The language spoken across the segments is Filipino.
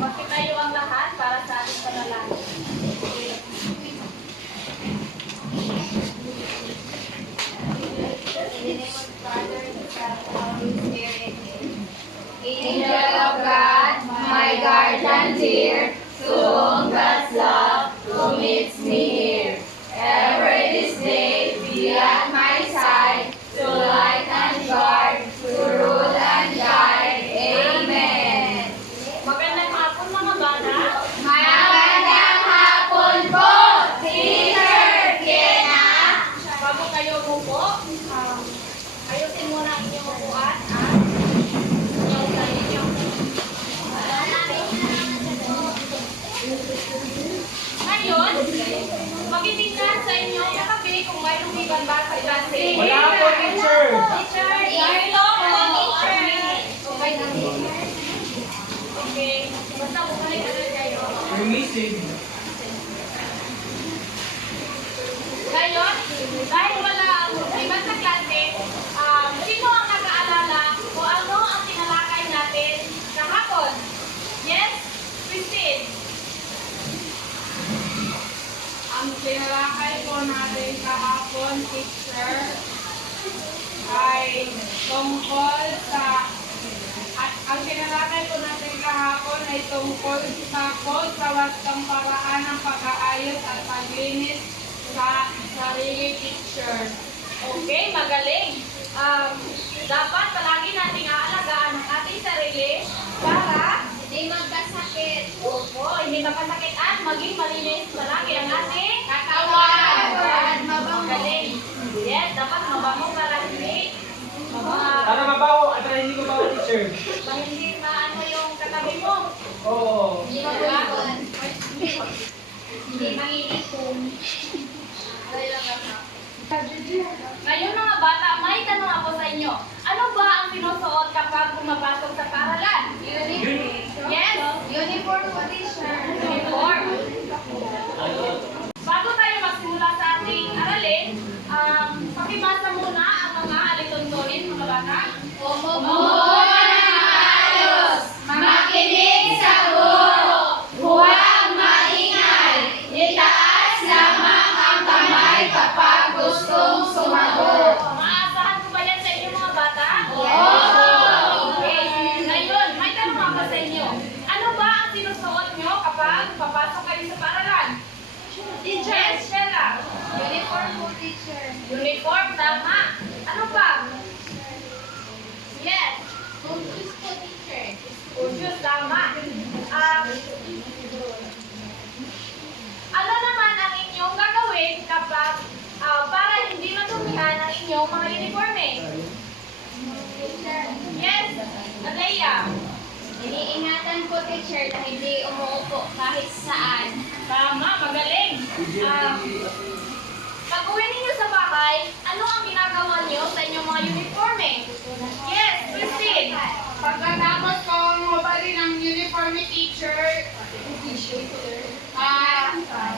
Makitayo ang lahat para sa ating panalangin. Angel of God, my guardian dear, to whom God's love commits me here. Ever this day be at my side, to light and guard, to rule and guide. Amen. Magandang hapon mga bata. Magandang hapon po, Teacher Kiena. Bago kayo umupo, ayusin muna ang inyong upuan. Ngayon, magitingnan sa inyo katabi kung may lumiban ba sa klase. Wala po, teacher. Teacher, dito po, teacher. Okay, basta bumalik na kayo. May missing. Ngayon, dahil wala ang lumiban sa klase, sino ang nag-aalala kung ano ang tinalakay natin kahapon? Yes, Christine. Ang tinalakay po natin kahapon, teacher, ay tungkol sa ang tinalakay po natin kahapon ay tungkol sa wastang paraan ng pag-aayos at paglinis sa sarili, teacher. Okay, magaling. Dapat palagi nating aalagaan ang ating sarili para Hindi magkasakit. opo, hindi magkasakit at maging malinis palagi ang ating Katawan. At mabango. Magaling. Yes, dapat mabango para hindi Para mabaho at para hindi mabaho, teacher. hindi maano yung katabi mo. Oo. Hindi mabulipon. Hindi mangingipon. Ngayon mga bata, may tanong ako sa inyo. Ano ba ang sinusuot kapag pumapasok sa paaralan? Yes, Uniform po, teacher. uniform. Bago tayo magsimula sa ating aralin, pakibasa muna ang mga alituntunin mga bata. Umupo ng maayos. Makinig sa guro. Huwag maingay. Itaas lamang ang kamay kapag gustong sumagot. Maasahan ko ba yan sa inyo mga bata? Oo. Okay. Ngayon, may tanong ako sa inyo. Ano ba ang sinusuot nyo kapag papasok kayo sa paaralan? Yes, Sheila. Uniform po, teacher. Uniform, tama. Ano pa? Yes. Shoes po, teacher. Udyos, tama. Ano naman ang inyong gagawin kapag para hindi madumihan ang inyong mga uniforme? Yes, Alea. Iniingatan po, teacher, na hindi umuupo kahit saan. Tama, magaling. Pag uwi ninyo sa bahay, ano ang ginagawa niyo sa inyong mga uniforme? Yes, Christine. Pagkatapos kong mabalin ang uniform ni teacher,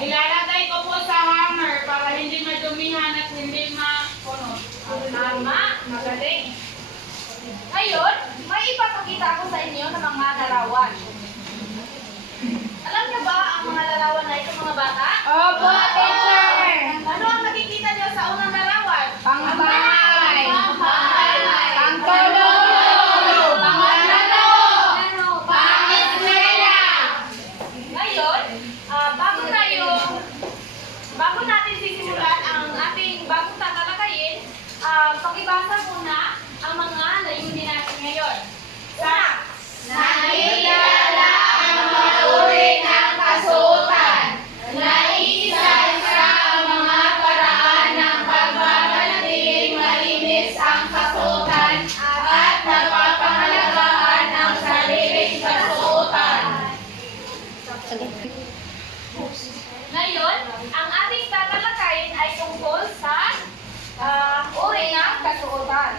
ilalagay ko po sa hanger para hindi madumihan at hindi mapunot. Tama, magaling. Ngayon, may ipapakita ko sa inyo ng mga larawan. Alam niyo ba ang mga larawan na ito mga bata? Opo, teacher! Ano ang nakikita niyo sa unang larawan? Pangbahay! Pangtulog! Pangalalo! Pang-eskwela! Ngayon, bago natin sisimulan ang ating bagong tatalakayin, pakibasa muna ang mga layunin natin ngayon. Una, Nakikilala ang mga uri ng kasuotan. Naisa-isa ang mga paraan ng pagbabanatiling malinis ang kasuotan at napapangalagaan ang sariling kasuotan. ngayon, ang ating tatalakayin ay tungkol sa uri ng kasuotan.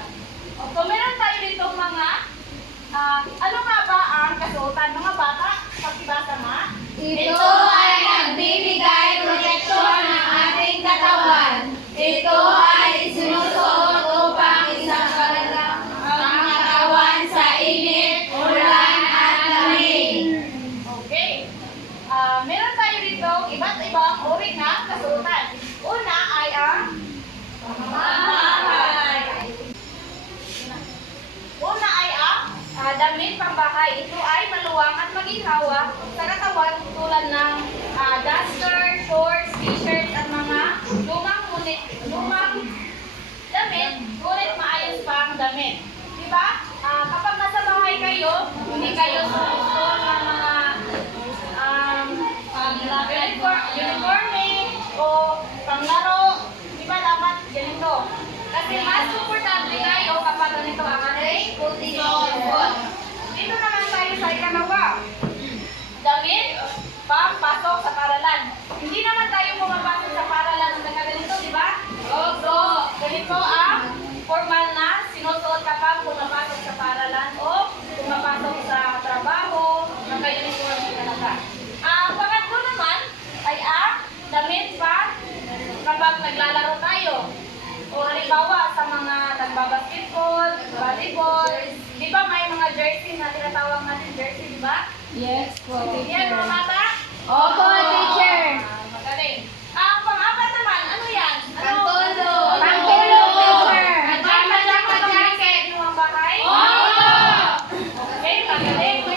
So, meron tayo dito mga, ano nga ba ang kasuotan? Mga bata, pakibasa nga. Ito ay nagbibigay proteksyon ng ating katawan. Ito ay sinusuot upang isang ang katawan sa init damit pambahay. Ito ay maluwang at maginhawa sa katawan tulad ng duster, shorts, t-shirts at mga lumang damit, ngunit maayos pa ang damit. Diba? Kapag nasa bahay kayo, hindi kayo susunod ng mga uniforme o panglaro. Diba dapat ganito? Kasi mas komportable kayo kapag ganito ang ating suot. Dito naman tayo sa ikalawa. Damit, pampasok sa paralan. Hindi naman tayo pumapasok sa paralan ng ganito, di ba? So, ganito ang formal na sinusuot kapag pumapasok sa paralan o pumapasok sa trabaho, naka-uniform talaga. Ang pangatlo naman ay ang damit pa kapag naglalaro tayo. O halimbawa sa mga nagbabasketball, volleyball, di ba may mga jersey na tinatawag natin jersey, di ba? Yes po, Yan, mga bata? Opo, teacher. Magaling. Ang pang-apat naman, ano yan? Pantulog. Pantulog, teacher. Jacket mo ang bahay? Okay, magaling.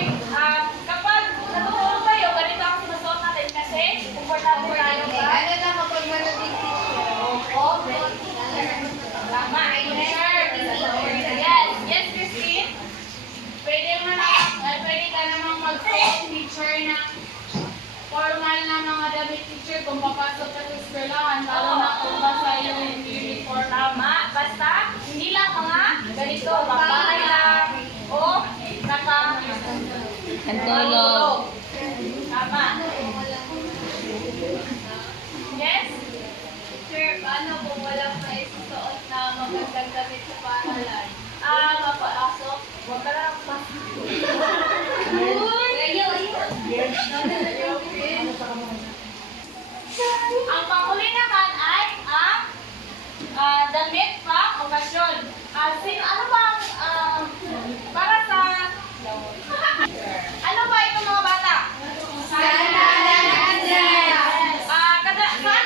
Kapag natutulog tayo, ganito ang sinusuot natin kasi komportable tayo ba? Ano na kapag manating teacher? Tama, teacher. Yes, yes, Christine. Pwede ka namang mag-suot, teacher, na formal na mga damit, teacher, kung papasok ka sa eskwelahan, lalo na kung basa yung uniform. Tama, basta hindi lang mga ganito, pambahay lang o Pantulog. Tama. Yes? Teacher, paano kung walang maisusuot na magandang damit sa paralan? Mapasok. Huwag ka lang pa. Ang panghuli naman ay ang damit pa okasyon. Ano ba ang para sa ano ba ito mga bata? Saan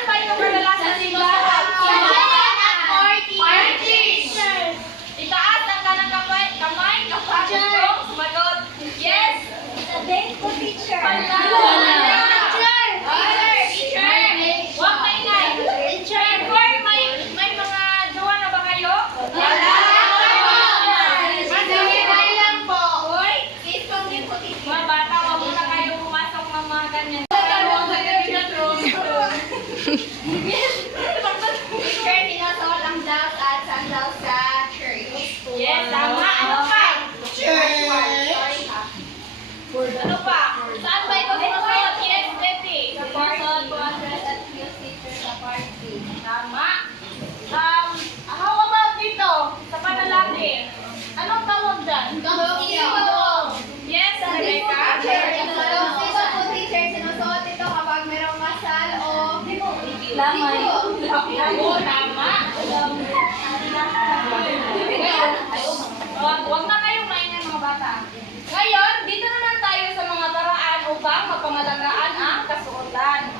ba ito kadalasan sinusuot? Party! Itaas ang kanang kamay kapag sumagot. Yes! Teacher. Teacher! Huwag maingay. Before, may mga jowa na ba kayo? Masigilay lang po. Hoy! Kispong din po, teacher. Mga bata, huwag muna kayo pumasok ng mga ganyan. Teacher, sinusuot ang blouse at sandals sa church. Yes, tama. Ano pa? Ano pa? Saan ba ito sinusuot? Yes, Betty. Sinusuot po ang dress at heels, teacher, sa party. Tama. How about dito? Sa panalaki? Anong tawag dyan? Yes, Rebecca? Sinusuot po, teacher, sinusuot ito kapag mayroong kasal o Lamay. Oo, tama. Huwag na kayong maingay mga bata. Ngayon, dito naman tayo sa mga paraan upang mapangalagaan ang kasuotan.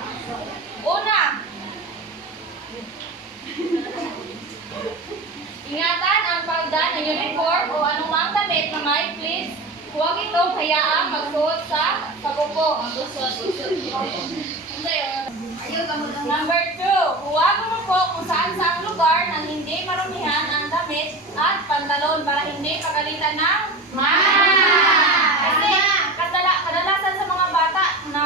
Una, ingatan ang pagdan ng uniform o anumang damit na may pleats. Huwag itong hayaang magsuot sa pagupo. Number 2, huwag umupo kung saan sa lugar nang hindi marumihan ang damit at pantalon para hindi pagalitan ng Kasi kadalasan sa mga bata na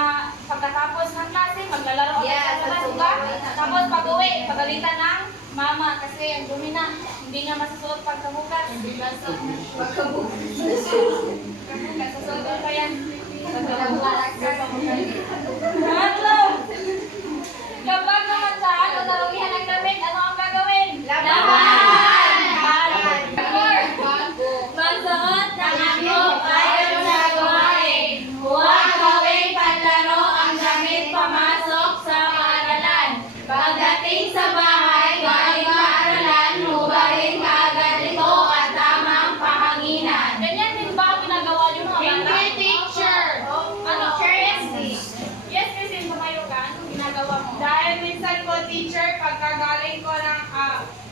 pagkatapos ng klase, maglalaro agad sa labas, diba? Tapos pag-uwi, pagalitan ng mama kasi ang dumi na, hindi niya masusuot pagkabukas. Pagkabukas, susuot pa yan. Hello! Kapag namansahan o narumihan ang damit, ano ang gagawin? Laban! Magsuot ng anong ayon sa gawain. Huwag gawing panlaro ang damit pamasok sa paaralan. Pagdating sa bahay, galing paaralan, hugarin kaagad ito at tamang pahanginan. Ganyan din ba ang ginagawa niyo mga bata? Hindi, teacher. Ano? Yes, yes, kasi kayo ka. Anong ginagawa mo? Dahil minsan po, teacher,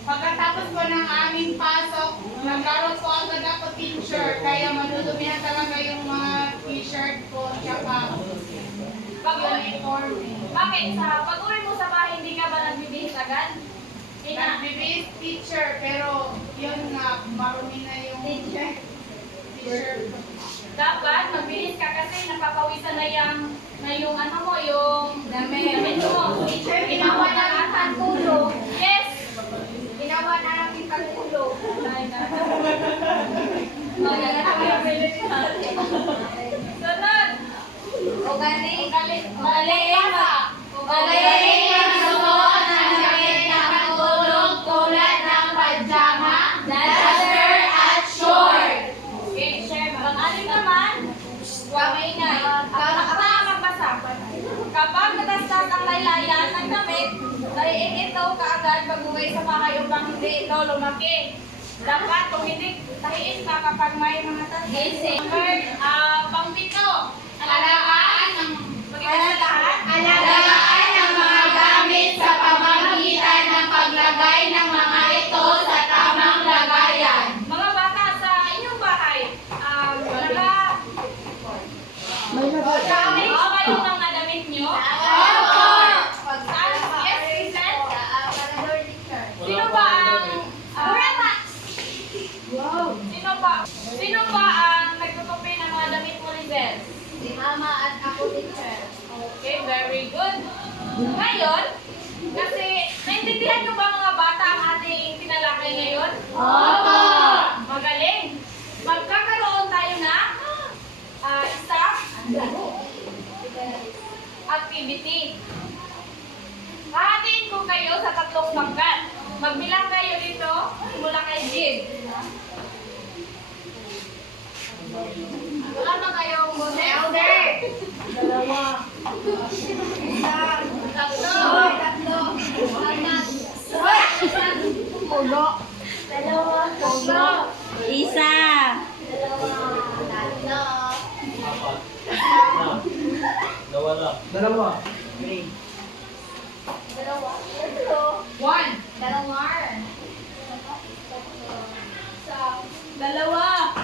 pagkatapos po ng aming pasok, naglaro po agad ako, teacher. Kaya madudumihan Pag bakit sa pag-uwi mo sa bahay, hindi ka ba nagbibihis agad? Nagbibis teacher, pero yun nga, marumi na yung teacher. Dapat magbihis ka kasi napapawisan na yung ano mo, yung damit mo. Teacher, ginawa na ang pantulog. Yes! Ginawa na namin pantulog. Sunod! Ugaling. Ugaling basa. Ugaling ang suot ng damit na pantulog tulad ng pajama, duster, at short. Okay, share. Ang-alim naman, huwag maingay. Ang magbasa. Kapag natastas ang laylayan ng damit, dahil ito kaagad pag-uwi sa bahay upang hindi ito lumaki. Dapat kung hindi tahiin pa kapag may mga tasgising. Pangpito. Alagaan ng Alagaan ang mga gamit sa pamamagitan ng paglagay ng mga ito sa tamang lagayan. mga bata sa inyong bahay. Okay yung mga damit nyo? Opo! Yes, Vincent? Sino ba ang nagtutupi ng mga damit mo, Lizelle? Si Mama at ako, teacher. Okay, very good. Ngayon, kasi naintindihan nyo ba mga bata ang ating tinalakay ngayon? Opo! Magaling. Magkakaroon tayo ng isang activity. Hahatiin ko kayo sa 3 pangkat. Magbilang kayo dito, simula kay Jib. Wala na kayong elder. Tatlo. Pulo. Dalawa. Isa. Tatlo. Apat. Nawala. Dalawa. Three. Tatlo. One. Dalawa. Dalawa.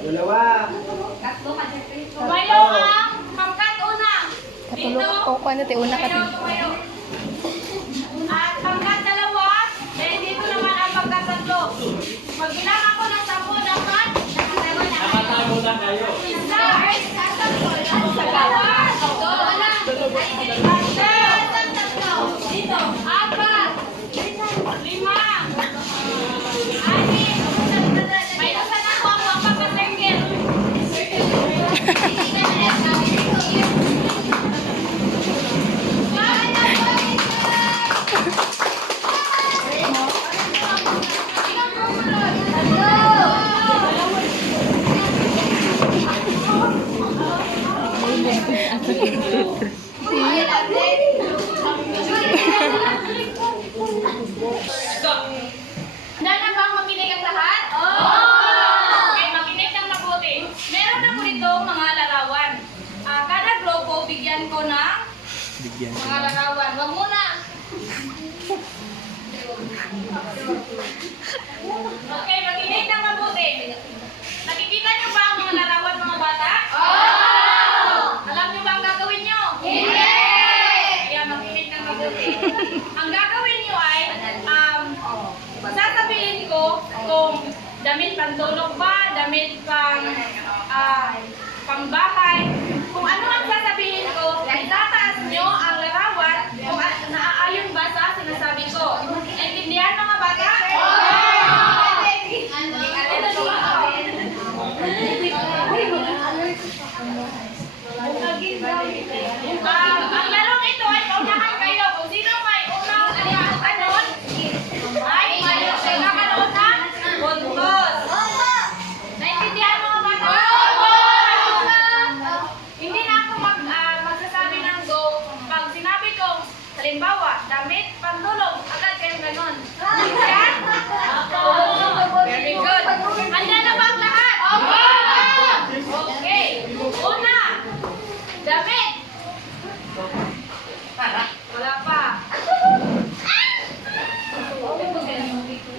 Dalawa. Tumayo ang pangkat una. Dito. Tumayo. At pangkat dalawa. Then dito naman ang pangkat 3. Magbilang ako ng 10 dapat. Nakatago na kayo. Isa. Dalawa. Dito. 4. 5. 6. May nasa na ako ang pagkasengil. Handa na bang makinig ang lahat? Okay, makinig ng mabuti. Meron ako dito mga larawan. Kada globo, bigyan ko ng mga larawan. Wag muna. Okay, makinig ng mabuti. Nakikita niyo ba ang mga larawan, mga bata? Alam niyo ba ang gagawin niyo? Kaya makinig ng mabuti. Ang gagawin niyo ay, sasabihin ko kung damit pantulog ba, damit pangbahay. Kung ano ang sasabihin ko, itataas nyo ang larawan kung naaayon ba sa sinasabi ko. Naintindihan mga bata? Ang larong ito ay paunahan kayo. Kung sino may unang kanon, ay magkakaroon ng puntos. Naintindihan mga bata? Hindi na ako magsasabi ng go. Pag sinabi ko, halimbawa, damit, pantulog, agad kayong ganon. Yan? Very good. Handa na ba ang lahat? Okay. Una, damit. Wala pa.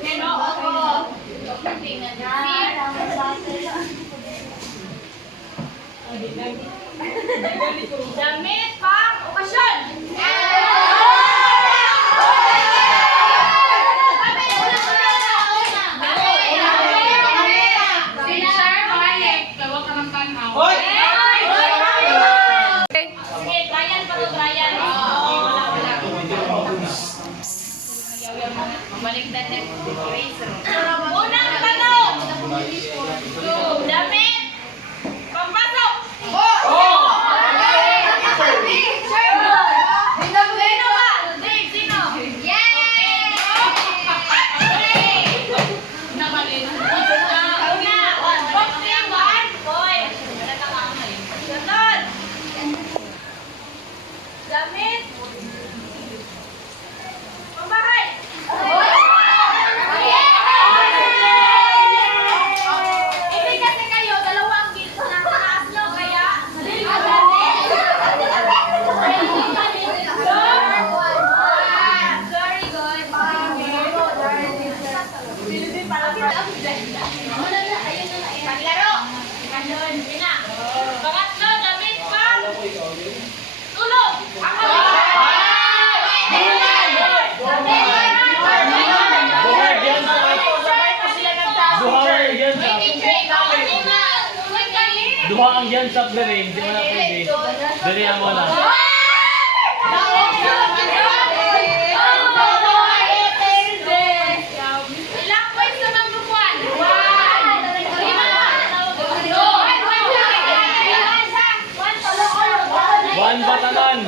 Pero ako. Damit pang okasyon. Teacher, Mike. Tawa ka ng tanaw. Hoy! Sige, Brian pa to, Brian. Baliktad na eraser. Unang tanong. Damit. Pampasok. Sino ba? Dave, sino? Nabalin. Una. Box 3, 1. Boy. Sunod. Damit. Pambahay. Hindi kasi kayo, dalawang gilso na taas nyo, kaya very good. Paglaro. Ganun, pina. Pangatlo, damit pa. Tulog. Ako. Duha ang yan sa dere, hindi mo na pwede. Dere ang wala. Ilang points na bang lupuan? One batalan.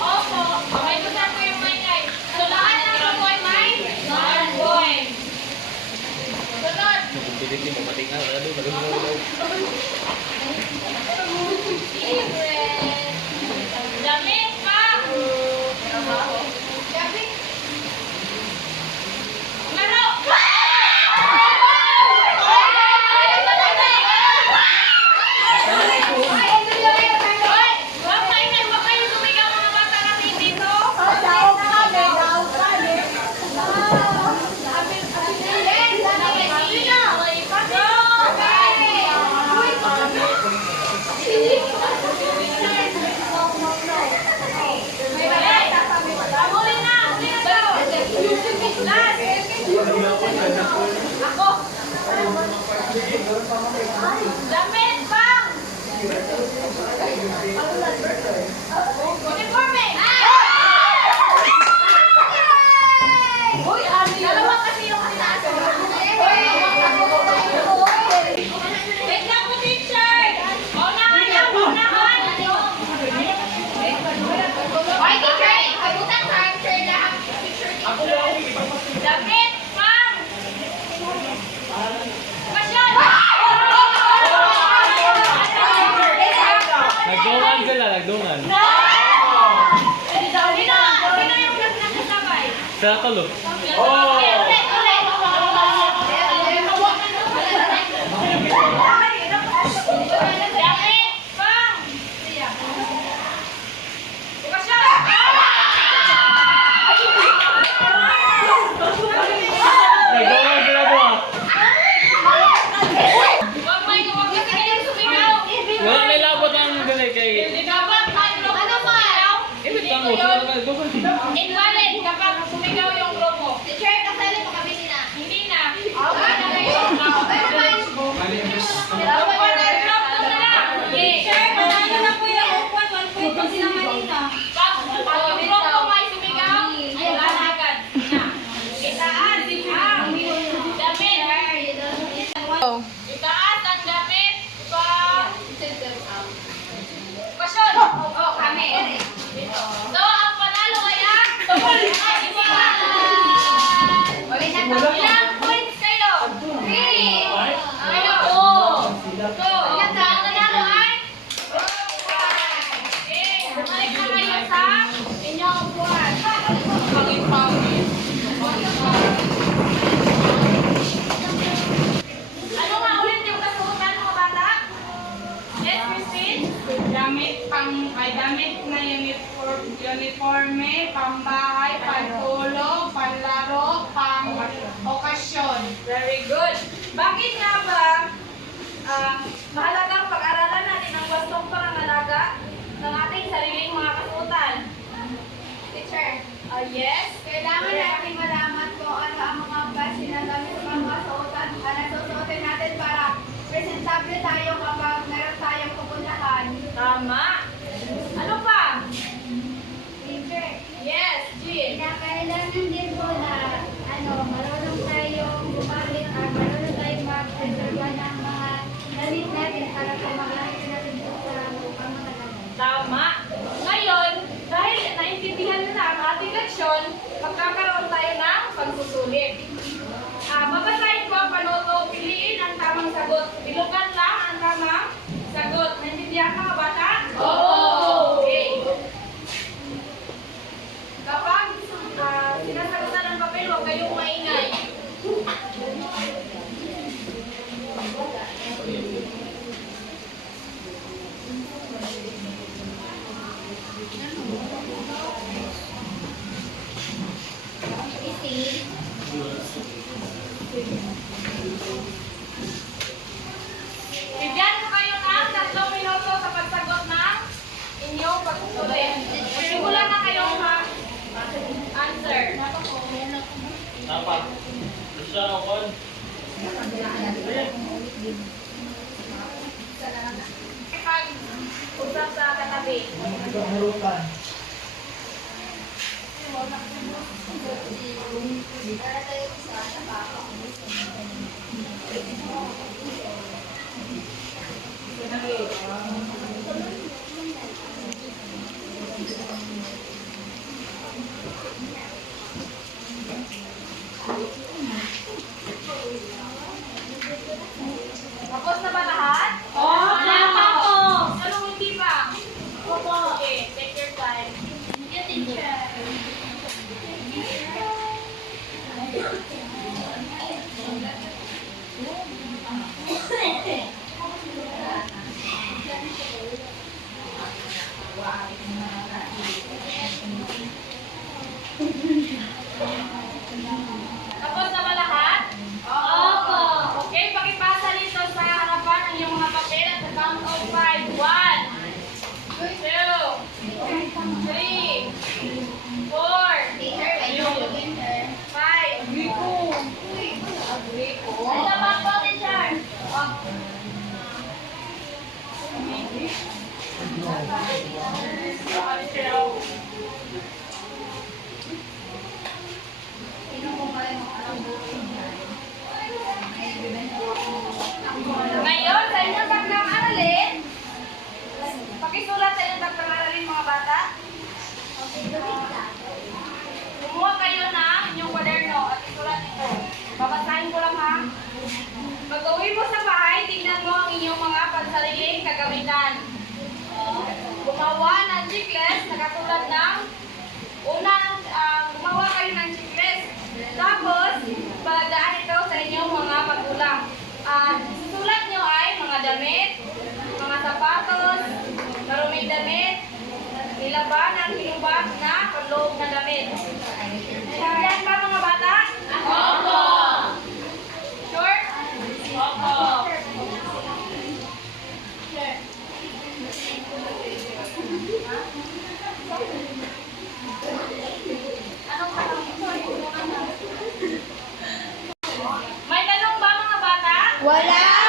Opo, may gusto ko yung maingay. So lahat ng lupuan may 1 point. Sunod. Competitive mo patingal, ano do, Damit pa. Laro. Hoy, huwag maingay, huwag kayong sumigaw mga bata kasi dito. Damit bang! Uniforme! Dalawa kasi yung tinaas. Wait lang po, teacher! Unahan lang, unahan! Damit pang! Pasyon! Nagdungan sila, nagdungan. Sino yung nakasabay? Sa tulo. Damit pang! Pasyon! Nagdungan sila doon. Huwag may huwag kasi kayong sumigaw! Wala may labot ang dere kay. Dapat mayroon ano sumigaw? Ibig lang mo, sila nagdungan. Invalid kapag sumigaw yung grupo. Hindi na. Okay na kayo. Dapat drop to na lang. Pag yung grupo may sumigaw, wala na agad. Na. Itaas ang damit. Itaas ang damit pa pasyon. Oh, kami. So, ang panalo ay ang ilang points kayo? 3. Kayo, oh. So, ang nanalo ay okay. Bumalik na kayo sa inyong buwan. Ano nga ulit yung kasuotan mga bata? Yes, Christine? Damit na uniforme, pambahay, pantulog, panlaro, pang okasyon. Very good. Bakit nga ba Mahalagang pag-aralan natin ang wastong pangangalaga ng ating sariling mga kasuotan. Teacher, Yes? kailangan natin malaman kung ano ang mga klase ng damit ng mga suotan na nasusuotin natin para presentable tayo kapag meron tayong pupuntahan. Tama. Ano pa? Teacher, Yes, Jean. kailangan din po na marunong tayong gumamit at marunong tayong mag-preserva ng mga damit natin para pamagamit natin po sa pamamagitan. Tama. Ngayon, dahil naintindihan na ang ating leksyon, magkakaroon tayo ng pagsusulit. Babasahin ko ang panuto, piliin ang tamang sagot. Bilugan lang ang tamang sagot. Naintindihan mga bata? Oo! Okay. Kapag sinasagutan ng papel, huwag kayong maingay. Bigyan ko kayo ng 3 minuto sa pagsagot ng inyong pagsusulit. Simulan na kayong mag-answer. Napa. Siya ako. Pag-usap sa katabi. Tapos na ba lahat? Wala pa po. Anong hindi pa? Okay, take your time. Tapos na ba lahat? Opo. Okay, pakipasa dito sa harapan ang iyong mga papel at the count of 5. 1, 2, 3, 4, Teacher, ayun. 5. Ano ba po, teacher? Ngayon, sa inyong takdang aralin, pakisulat sa inyong takdang aralin mga bata. Kumuha kayo ng inyong kwaderno at isulat ito. Babasahin ko lang ha. Pag-uwi mo sa bahay, tingnan mo ang inyong mga pansariling kagamitan. Gumawa ng checklist na katulad ng gumawa kayo ng checklist. Tapos, pagdaan ito sa inyong mga magulang. Sulat nyo ay mga damit, mga sapatos, maruming damit, nilaban ang hinubak na panloob na damit. Yan ba mga bata? Opo! Sure? Opo. Anong tanong? May tanong ba mga bata? Wala!